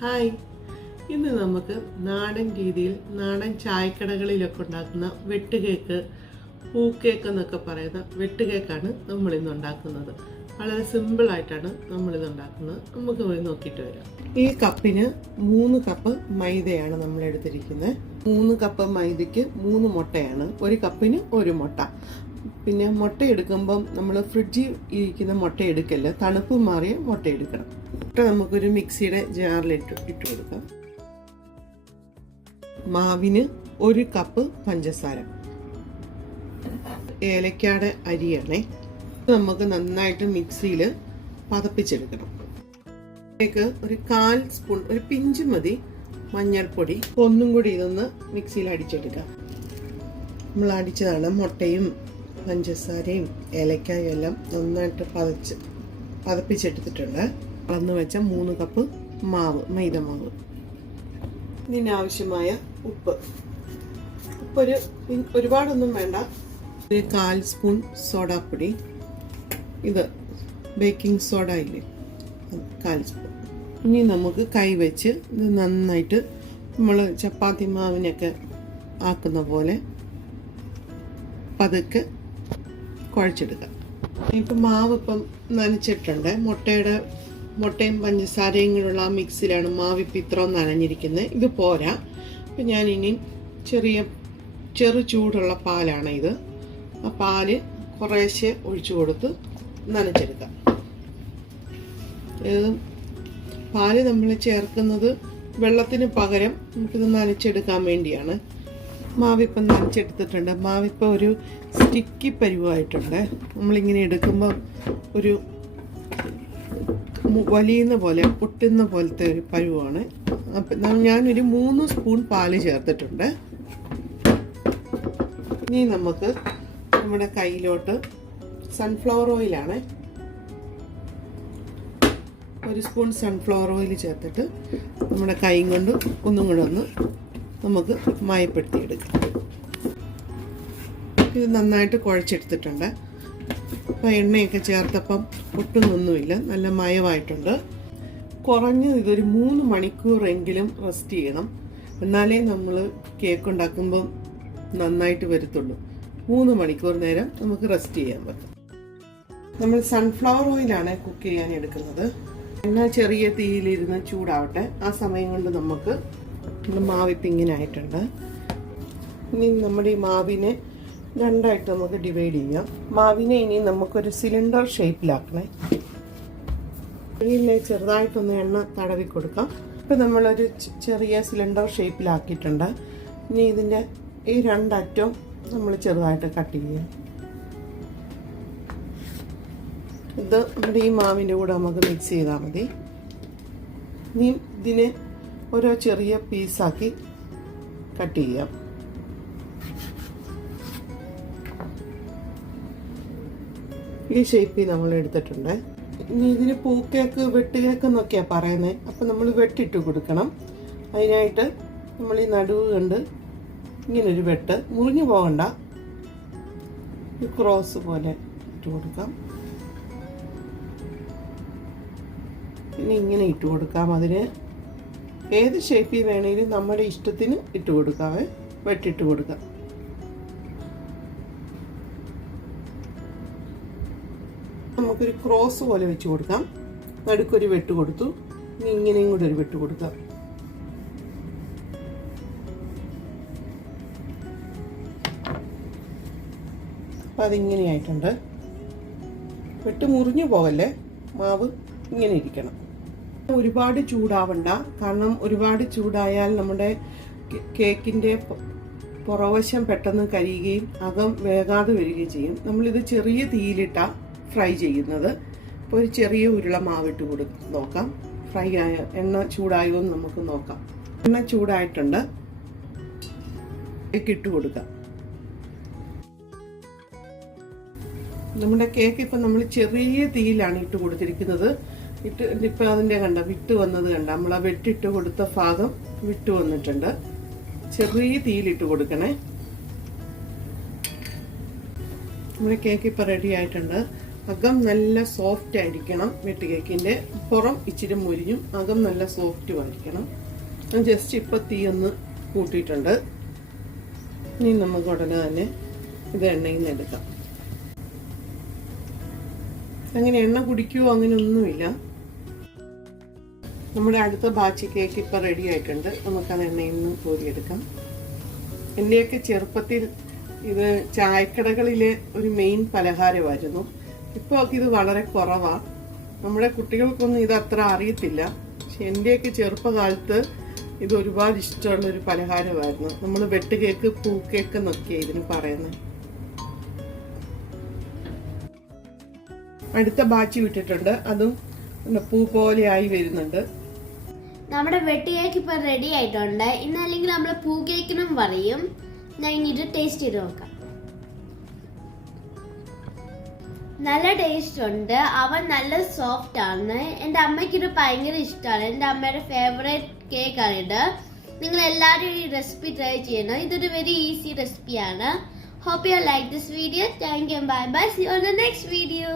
Hi. ഇന്ന് നമുക്ക് നാടൻ രീതിയിൽ നാടൻ ചായക്കടകളിലൊക്കെ ഉണ്ടാക്കുന്ന പൂ കേക്ക് എന്നൊക്കെ പറയുന്ന വെട്ടുകേക്കാണ് നമ്മൾ ഇന്ന് ഉണ്ടാക്കുന്നത്. വളരെ സിമ്പിളായിട്ടാണ് നമ്മളിത് ഉണ്ടാക്കുന്നത്. നമുക്ക് പോയി നോക്കിയിട്ട് വരാം. ഈ കപ്പിന് മൂന്ന് കപ്പ് മൈദയാണ് നമ്മൾ എടുത്തിരിക്കുന്നത്. മൂന്ന് കപ്പ് മൈദയ്ക്ക് മൂന്ന് മുട്ടയാണ്. ഒരു കപ്പിന് ഒരു മുട്ട. പിന്നെ മുട്ട എടുക്കുമ്പം നമ്മൾ ഫ്രിഡ്ജിൽ ഇരിക്കുന്ന മുട്ട എടുക്കല്ല? തണുപ്പ് മാറിയ മുട്ട എടുക്കണം. മുട്ട നമുക്കൊരു മിക്സിയുടെ ജാറിലിട്ട് ഇട്ട് കൊടുക്കാം. മാവിന് ഒരു കപ്പ് പഞ്ചസാര. ഏലക്കാടെ അരിയാണേ. നമുക്ക് നന്നായിട്ട് മിക്സിയിൽ പതപ്പിച്ചെടുക്കണം. ഇതിലേക്ക് ഒരു കാൽ സ്പൂൺ ഒരു പിഞ്ച് മതി മഞ്ഞൾപ്പൊടി. ഒന്നും കൂടി ഇതൊന്ന് മിക്സിയിൽ അടിച്ചെടുക്കാം. നമ്മൾ അടിച്ചതാണ് മുട്ടയും പഞ്ചസാരയും ഏലക്കായും എല്ലാം നന്നായിട്ട് പതച്ച് പതപ്പിച്ചെടുത്തിട്ടുണ്ട്. അളന്ന് വെച്ച മൂന്ന് കപ്പ് മാവ് മൈദ മാവ് ഇതിനാവശ്യമായ ഉപ്പ്. ഉപ്പൊരു ഒരുപാടൊന്നും വേണ്ട. ഒരു കാൽ സ്പൂൺ സോഡാപ്പൊടി. ഇത് ബേക്കിംഗ് സോഡ ഇല്ലേ? കാൽ സ്പൂൺ. ഇനി നമുക്ക് കൈ വെച്ച് ഇത് നന്നായിട്ട് നമ്മൾ ചപ്പാത്തി മാവിനൊക്കെ ആക്കുന്ന പോലെ പതുക്കെ കുഴച്ചെടുക്കാം. ഇപ്പം മാവ് ഇപ്പം നനച്ചിട്ടുണ്ട്. മുട്ടയുടെ മുട്ടയും പഞ്ചസാരയും കൂടെയുള്ള ആ മിക്സിലാണ് മാവിപ്പ് ഇത്രയും നനഞ്ഞിരിക്കുന്നത്. ഇത് പോരാ. അപ്പം ഞാനിനി ചെറിയ ചെറു ചൂടുള്ള പാലാണ് ഇത്. ആ പാൽ കുറേശ്ശെ ഒഴിച്ചു കൊടുത്ത് നനച്ചെടുക്കാം. ഇത് പാൽ നമ്മൾ ചേർക്കുന്നത് വെള്ളത്തിന് പകരം നമുക്കിത് നനച്ചെടുക്കാൻ വേണ്ടിയാണ്. മാവിപ്പം നനച്ചെടുത്തിട്ടുണ്ട്. മാവിപ്പം ഒരു സ്റ്റിക്കി പരുവായിട്ടുണ്ട്. നമ്മളിങ്ങനെ എടുക്കുമ്പോൾ ഒരു വലിയുന്ന പോലെ പൊട്ടുന്ന പോലത്തെ ഒരു പരുവാണ്. അപ്പം ഞാനൊരു മൂന്ന് സ്പൂൺ പാൽ ചേർത്തിട്ടുണ്ട്. ഇനി നമുക്ക് നമ്മുടെ കയ്യിലോട്ട് സൺഫ്ലവർ ഓയിലാണ് ഒരു സ്പൂൺ സൺഫ്ലവർ ഓയിൽ ചേർത്തിട്ട് നമ്മുടെ കൈ കൊണ്ട് ഒന്നും കൂടെ ഒന്ന് നമുക്ക് മയപ്പെടുത്തിയെടുക്കാം. ഇത് നന്നായിട്ട് കുഴച്ചെടുത്തിട്ടുണ്ട്. അപ്പോൾ എണ്ണയൊക്കെ ചേർത്തപ്പം ഒട്ടുന്നൊന്നുമില്ല നല്ല മയമായിട്ടുണ്ട്. കുറഞ്ഞത് ഇതൊരു മൂന്ന് മണിക്കൂറെങ്കിലും റെസ്റ്റ് ചെയ്യണം. എന്നാലേ നമ്മൾ കേക്ക് ഉണ്ടാക്കുമ്പം നന്നായിട്ട് വരത്തുള്ളൂ. മൂന്ന് മണിക്കൂർ നേരം നമുക്ക് റെസ്റ്റ് ചെയ്യാൻ പറ്റും. നമ്മൾ സൺഫ്ലവർ ഓയിലാണ് കുക്ക് ചെയ്യാൻ എടുക്കുന്നത്. എണ്ണ ചെറിയ തീയിലിരുന്ന് ചൂടാവട്ടെ. ആ സമയം കൊണ്ട് നമുക്ക് ഇങ്ങനെ ഇനി നമ്മുടെ ഈ മാവിനെ രണ്ടായിട്ട് നമുക്ക് ഡിവൈഡ് ചെയ്യാം. മാവിനെ ഇനി നമുക്കൊരു സിലിണ്ടർ ഷേപ്പിലാക്കണേ ഇതിലെ ചെറുതായിട്ടൊന്ന് എണ്ണ തടവി കൊടുക്കാം ഇപ്പം നമ്മളൊരു ചെറിയ സിലിണ്ടർ ഷേപ്പിലാക്കിയിട്ടുണ്ട് ഇനി ഇതിന്റെ ഈ രണ്ടറ്റവും നമ്മൾ ചെറുതായിട്ട് കട്ട് ചെയ്യാം. ഇത് നമ്മുടെ ഈ മാവിന്റെ കൂടെ നമുക്ക് മിക്സ് ചെയ്താൽ മതി. ഇനി ഇതിനെ ഓരോ ചെറിയ പീസാക്കി കട്ട് ചെയ്യാം. ഈ ഷേപ്പിൽ നമ്മൾ എടുത്തിട്ടുണ്ട്. ഇനി ഇതിന് പൂക്കേക്ക് വെട്ടുകേക്ക് എന്നൊക്കെയാണ് പറയുന്നത് അപ്പം നമ്മൾ വെട്ടിട്ട് കൊടുക്കണം. അതിനായിട്ട് നമ്മൾ ഈ നടുവ് കണ്ട് ഇങ്ങനൊരു വെട്ട്. മുറിഞ്ഞു പോകണ്ട. ഒരു ക്രോസ് പോലെ ഇട്ട് കൊടുക്കാം. ഇനി ഇങ്ങനെ ഇട്ട് കൊടുക്കാം അതിന്. ഏത് ഷേപ്പിൽ വേണമെങ്കിലും നമ്മുടെ ഇഷ്ടത്തിന് ഇട്ട് കൊടുക്കാവേ വെട്ടിട്ട് കൊടുക്കാം. നമുക്കൊരു ക്രോസ് പോലെ വെച്ച് കൊടുക്കാം. നടുക്കൊരു വെട്ട് കൊടുത്തു. ഇനി ഇങ്ങനെയും കൂടെ ഒരു വെട്ട് കൊടുക്കാം. അപ്പം അതിങ്ങനെയായിട്ടുണ്ട് വെട്ട് മുറിഞ്ഞു പോകല്ലേ? മാവ് ഇങ്ങനെ ഇരിക്കണം. ഒരുപാട് ചൂടാവണ്ട. കാരണം ഒരുപാട് ചൂടായാൽ നമ്മുടെ കേക്കിന്റെ പുറവശം പെട്ടെന്ന് കരിയുകയും അകം വേകാതെ വരികയും ചെയ്യും. നമ്മളിത് ചെറിയ തീയിലിട്ട ഫ്രൈ ചെയ്യുന്നത്. അപ്പോൾ ഒരു ചെറിയ ഉരുള മാവിട്ട് കൊടു നോക്കാം. ഫ്രൈ ആയ എണ്ണ ചൂടായോ എന്ന് നമുക്ക് നോക്കാം. എണ്ണ ചൂടായിട്ടുണ്ട്. കേക്ക് ഇട്ട് കൊടുക്കാം. നമ്മുടെ കേക്ക് ഇപ്പം നമ്മൾ ചെറിയ തീയിലാണ് ഇട്ട് കൊടുത്തിരിക്കുന്നത്. ഇട്ട് ഇപ്പം അതിന്റെ കണ്ട വിട്ട് വന്നത് കണ്ട നമ്മൾ ആ വെട്ടിട്ട് കൊടുത്ത ഭാഗം വിട്ട് വന്നിട്ടുണ്ട്. ചെറിയ തീയിലിട്ട് കൊടുക്കണേ. നമ്മുടെ കേക്ക് ഇപ്പം റെഡി ആയിട്ടുണ്ട്. അകം നല്ല സോഫ്റ്റ് ആയിരിക്കണം വെട്ട് കേക്കിന്റെ പുറം ഇച്ചിരി മുരിഞ്ഞും അകം നല്ല സോഫ്റ്റും ആയിരിക്കണം. ഞാൻ ജസ്റ്റ് ഇപ്പം തീ ഒന്ന് കൂട്ടിയിട്ടുണ്ട്. ഇനി നമുക്ക് ഉടനെ തന്നെ ഇത് എണ്ണയിൽ നിന്ന് എടുക്കാം. അങ്ങനെ എണ്ണ കുടിക്കുവോ അങ്ങനെയൊന്നുമില്ല നമ്മുടെ അടുത്ത ബാച്ച് കേക്ക് ഇപ്പം റെഡി ആയിട്ടുണ്ട്. നമുക്കത് എണ്ണയിൽ നിന്ന് കോരിയെടുക്കാം. എന്റെയൊക്കെ ചെറുപ്പത്തിൽ ഇത് ചായക്കടകളിലെ ഒരു മെയിൻ പലഹാരമായിരുന്നു. ഇപ്പോൾ ഇത് വളരെ കുറവാ. നമ്മുടെ കുട്ടികൾക്കൊന്നും ഇത് അത്ര അറിയത്തില്ല. പക്ഷെ എന്റെയൊക്കെ ചെറുപ്പകാലത്ത് ഇത് ഒരുപാട് ഇഷ്ടമുള്ള ഒരു പലഹാരമായിരുന്നു. നമ്മൾ വെട്ട് കേക്ക് പൂ കേക്ക് എന്നൊക്കെയാ ഇതിന് പറയുന്നത് അടുത്ത ബാച്ചി വിട്ടിട്ടുണ്ട്. അതും പൂ പോലെയായി വരുന്നുണ്ട്. നമ്മുടെ വെട്ടി കേക്ക് ഇപ്പൊ റെഡി ആയിട്ടുണ്ട്. ഇന്ന് അല്ലെങ്കിൽ നമ്മൾ പൂ കേക്കിനും പറയും. ഞാൻ ഇത് ടേസ്റ്റ് ചെയ്ത് നോക്കാം. നല്ല ടേസ്റ്റ് ഉണ്ട്. അവൻ നല്ല സോഫ്റ്റ് ആണ്. എന്റെ അമ്മയ്ക്ക് ഇത് ഭയങ്കര ഇഷ്ടമാണ് എന്റെ അമ്മയുടെ ഫേവറേറ്റ് ആണ് ഇത്. നിങ്ങൾ എല്ലാവരും ഈ റെസിപ്പി ട്രൈ ചെയ്യണം. ഇതൊരു വെരി ഈസി റെസിപ്പിയാണ് hope you like this video thank you bye bye see on the next video